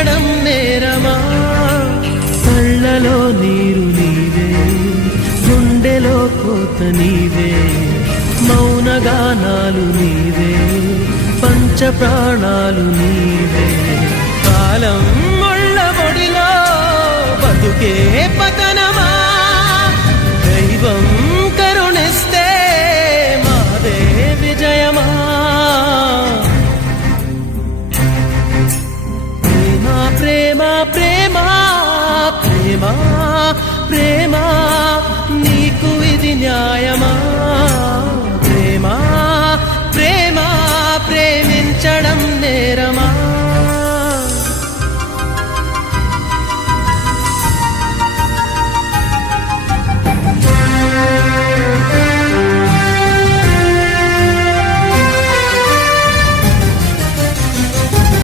ప్రేమించడం నేరమా? కళ్ళలో నీరు నీవే, గుండెలో కోత నీవే, మౌనగానాలు నీవే, పంచ ప్రాణాలు నీవే. కాలం ముళ్ళ ఒడిలో బతుకే పతనమా? దైవం కరుణిస్తే మాదే విజయమా? ప్రేమ ప్రేమ ప్రేమ ప్రేమ నీకు ఇది న్యాయమా? ప్రేమ ప్రేమ ప్రేమించడం నేరమా?